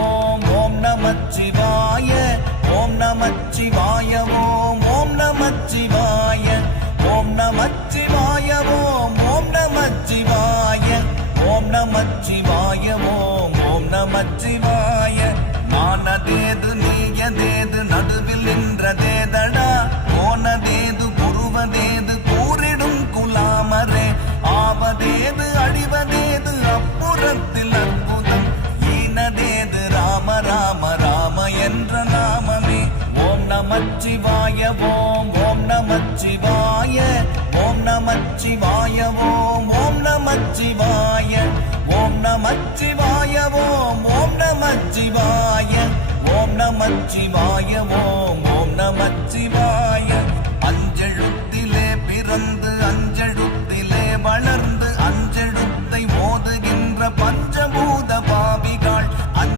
ஓம் ஓம் நமச்சிவாய ஓம் நமச்சிவாய ஓம் ஓம் நமச்சிவாய ஓம் நமச்சிவாய ஓம் ஓம் நமச்சிவாய ஓம் நமச்சிவாய ஓம் ஓம் நமச்சிவாய நானதேது நீயதேது நடுவில் நின்றதேதடா போனதேது புருவதேது கூறிடும் குலாமரே ஆவதேது அழிவதேது அப்புறத்தில் அற்புதம் ஈனதேது ராம ராம ராம என்ற நாமமே ஓம் நமச்சிவாய ஓம் ஓம் நமச்சிவாய ஓம் நமச்சிவாய ஓம் ஓம் நமச்சிவாய ஓம் நமச்சிவாய ஓம் ஓம் நமச்சிவாய ஓம் நமச்சிவாய ஓம் ஓம் நமச்சிவாய